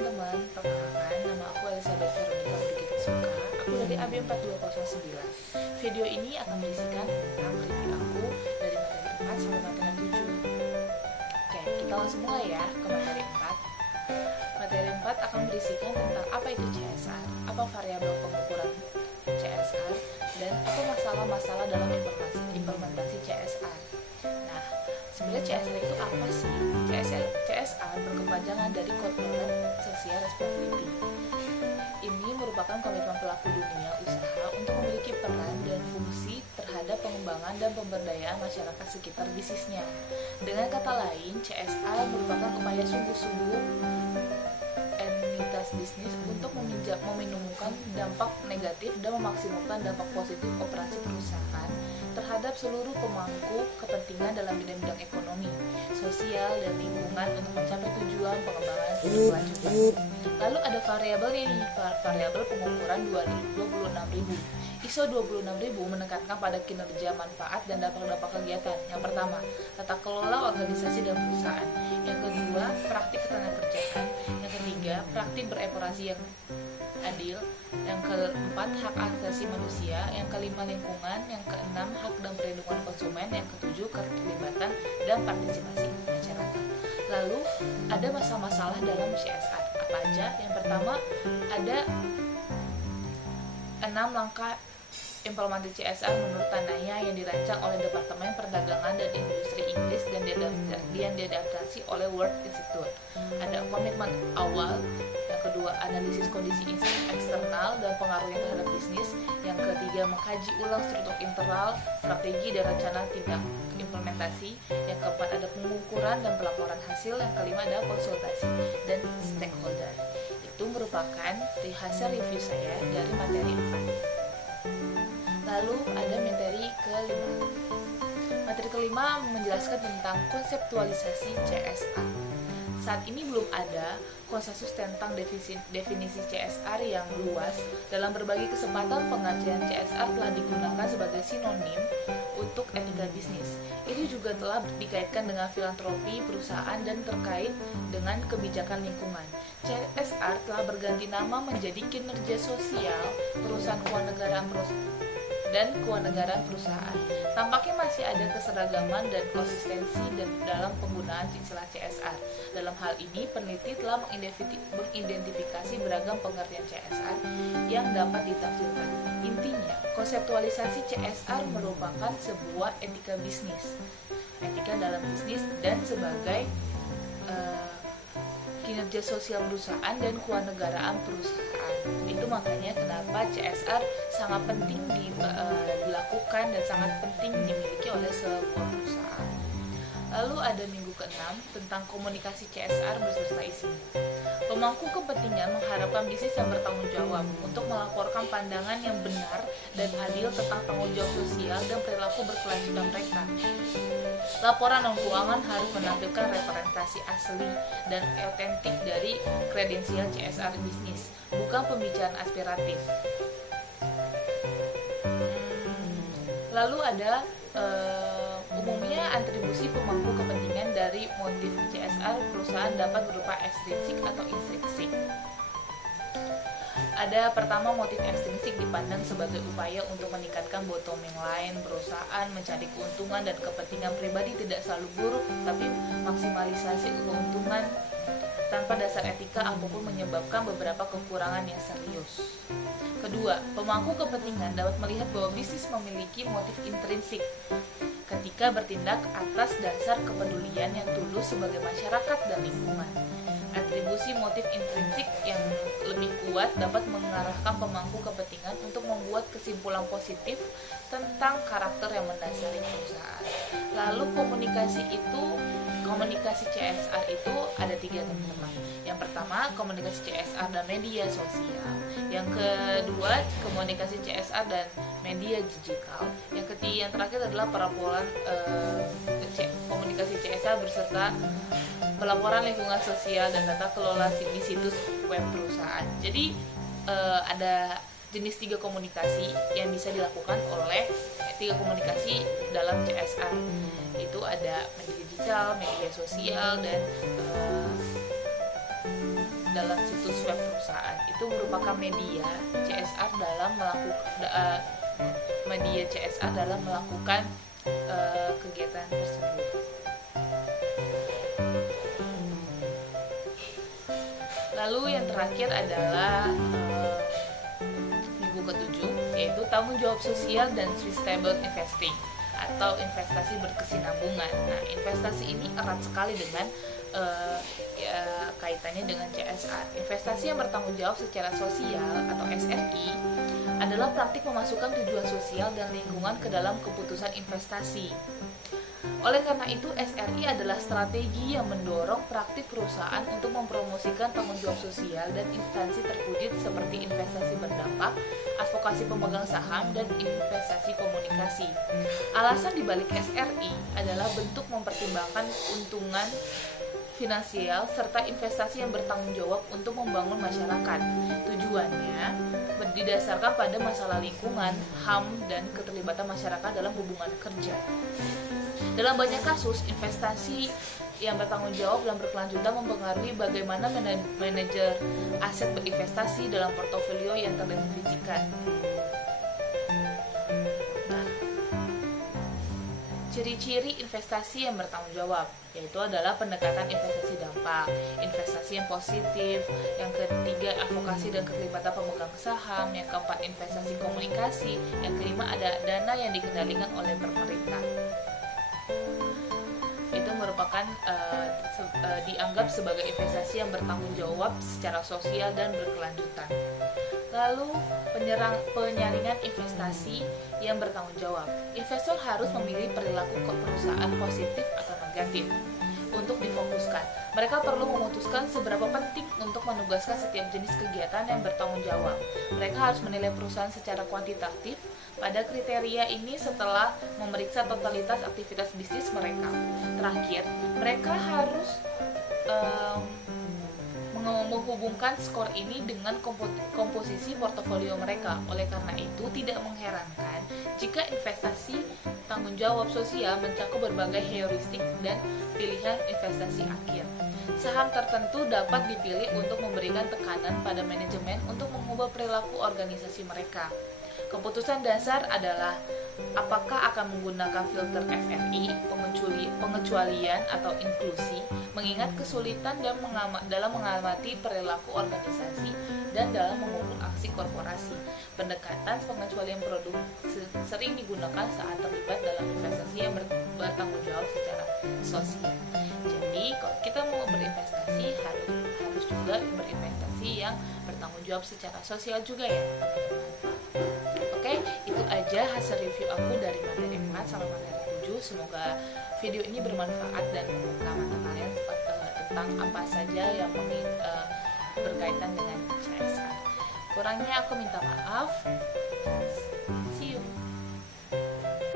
teman-teman, perkenalkan nama aku Elizabeth Veronica Brigita Suka. Aku dari AB4209. Video ini akan berisikan tentang review aku dari materi 4 sampai materi 7. Oke, kita langsung mulai ya ke materi 4. Materi 4 akan berisikan tentang apa itu CSR, apa variabel pengukuran CSR, dan apa masalah-masalah dalam implementasi CSR. Nah, sebenarnya CSR itu apa sih? CSR berkepanjangan dari Corporate Social Responsibility. Ini merupakan komitmen pelaku dunia usaha untuk memiliki peran dan fungsi terhadap pengembangan dan pemberdayaan masyarakat sekitar bisnisnya. Dengan kata lain, CSR merupakan upaya sungguh-sungguh entitas bisnis untuk meminimumkan dampak negatif dan memaksimalkan dampak positif operasi perusahaan terhadap seluruh pemangku kepentingan dalam bidang-bidang ekonomi, sosial, dan lingkungan untuk mencapai tujuan pengembangan berkelanjutan. Lalu ada variabel ini, variabel pengukuran 26.000. ISO 26000 menekankan pada kinerja, manfaat, dan dampak-dampak kegiatan. Yang pertama, tata kelola organisasi dan perusahaan. Yang kedua, praktik ketenagakerjaan. Yang ketiga, praktik beroperasi yang adil. Yang keempat, hak asasi manusia. Yang kelima, lingkungan. Yang keenam, hak dan perlindungan konsumen. Yang ketujuh, keterlibatan dan partisipasi masyarakat. Lalu ada masalah-masalah dalam CSR apa aja? Yang pertama, ada 6 langkah implementasi CSR menurut Tanaya yang dirancang oleh Departemen Perdagangan dan Industri Inggris dan diadaptasi oleh World Institute. Ada komitmen awal, yang kedua analisis kondisi eksternal dan pengaruhnya terhadap bisnis, yang ketiga mengkaji ulang struktur internal, strategi dan rencana tindak implementasi, yang keempat ada pengukuran dan pelaporan hasil, yang kelima ada konsultasi dan stakeholder. Itu merupakan hasil review saya dari materi 4. Lalu ada materi kelima. Materi kelima menjelaskan tentang konseptualisasi CSR. Saat ini belum ada konsensus tentang definisi CSR yang luas. Dalam berbagai kesempatan, pengertian CSR telah digunakan sebagai sinonim untuk etika bisnis. Itu juga telah dikaitkan dengan filantropi perusahaan dan terkait dengan kebijakan lingkungan. CSR telah berganti nama menjadi kinerja sosial perusahaan kewarganegaraan perusahaan. Tampaknya masih ada keseragaman dan konsistensi dalam penggunaan istilah CSR. Dalam hal ini, peneliti telah mengidentifikasi beragam pengertian CSR yang dapat ditafsirkan. Intinya, konseptualisasi CSR merupakan sebuah etika bisnis, etika dalam bisnis dan sebagai kinerja sosial perusahaan dan kewarganegaraan perusahaan. Itu makanya kenapa CSR sangat penting dilakukan dan sangat penting dimiliki oleh sebuah perusahaan. Lalu ada minggu ke-6 tentang komunikasi CSR beserta isinya. Pemangku kepentingan mengharapkan bisnis yang bertanggung jawab untuk melaporkan pandangan yang benar dan adil tentang tanggung jawab sosial dan perilaku berkelanjutan mereka. Laporan non-keuangan harus menampilkan representasi asli dan otentik dari kredensial CSR bisnis, bukan pembicaraan aspiratif. Lalu ada umumnya atribusi pemangku kepentingan dari motif CSR perusahaan dapat berupa ekstrinsik atau intrinsik. Ada pertama, motif ekstrinsik dipandang sebagai upaya untuk meningkatkan bottom line perusahaan, mencari keuntungan dan kepentingan pribadi tidak selalu buruk, tapi maksimalisasi keuntungan tanpa dasar etika apapun menyebabkan beberapa kekurangan yang serius. Kedua, pemangku kepentingan dapat melihat bahwa bisnis memiliki motif intrinsik ketika bertindak atas dasar kepedulian yang tulus sebagai masyarakat dan lingkungan. Atribusi motif intrinsik yang lebih kuat dapat mengarahkan pemangku kepentingan untuk membuat kesimpulan positif tentang karakter yang mendasari perusahaan. Lalu komunikasi CSR itu ada 3, teman-teman. Yang pertama, komunikasi CSR dan media sosial. Yang kedua, komunikasi CSR dan media digital. Yang terakhir adalah pelaporan komunikasi CSR beserta pelaporan lingkungan sosial dan tata kelola di situs web perusahaan. Jadi ada jenis 3 komunikasi yang bisa dilakukan oleh 3 komunikasi dalam CSR. Itu ada media digital, media sosial, dan dalam situs web perusahaan. Itu merupakan media CSR dalam melakukan kegiatan tersebut. Lalu yang terakhir adalah minggu ke-7, yaitu tanggung jawab sosial dan sustainable investing atau investasi berkesinambungan. Nah, investasi ini erat sekali dengan kaitannya dengan CSR. Investasi yang bertanggung jawab secara sosial atau SRI adalah praktik memasukkan tujuan sosial dan lingkungan ke dalam keputusan investasi. Oleh karena itu, SRI adalah strategi yang mendorong praktik perusahaan untuk mempromosikan tanggung jawab sosial dan instansi terwujud seperti investasi berdampak, advokasi pemegang saham, dan investasi komunikasi. Alasan dibalik SRI adalah bentuk mempertimbangkan keuntungan finansial serta investasi yang bertanggung jawab untuk membangun masyarakat. Tujuannya didasarkan pada masalah lingkungan, HAM, dan keterlibatan masyarakat dalam hubungan kerja. Dalam banyak kasus, investasi yang bertanggung jawab dan berkelanjutan mempengaruhi bagaimana manajer aset berinvestasi dalam portofolio yang terdefinisikan. Nah, ciri-ciri investasi yang bertanggung jawab yaitu adalah pendekatan investasi dampak, investasi yang positif, yang ketiga advokasi dan keterlibatan pemegang saham, yang keempat investasi komunikasi, yang kelima ada dana yang dikendalikan oleh pemerintah. Itu merupakan dianggap sebagai investasi yang bertanggung jawab secara sosial dan berkelanjutan. Lalu penyaringan investasi yang bertanggung jawab. Investor harus memilih perilaku ke perusahaan positif atau negatif untuk difokuskan. Mereka perlu memutuskan seberapa penting untuk menugaskan setiap jenis kegiatan yang bertanggung jawab. Mereka harus menilai perusahaan secara kuantitatif. Pada kriteria ini setelah memeriksa totalitas aktivitas bisnis mereka. Terakhir, mereka harus menghubungkan skor ini dengan komposisi portofolio mereka. Oleh karena itu, tidak mengherankan jika investasi tanggung jawab sosial mencakup berbagai heuristik dan pilihan investasi akhir. Saham tertentu dapat dipilih untuk memberikan tekanan pada manajemen untuk mengubah perilaku organisasi mereka. Keputusan dasar adalah apakah akan menggunakan filter FRI, pengecualian atau inklusi, mengingat kesulitan dalam mengamati perilaku organisasi dan dalam mengukur aksi korporasi. Pendekatan pengecualian produk sering digunakan saat terlibat dalam investasi yang bertanggung jawab secara sosial. Jadi, kalau kita mau berinvestasi harus juga berinvestasi yang bertanggung jawab secara sosial juga ya. Oke, itu aja hasil review aku dari materi 4 sampai materi 7. Semoga video ini bermanfaat dan membuka mata kalian tentang apa saja yang berkaitan dengan CSR. Kurangnya aku minta maaf.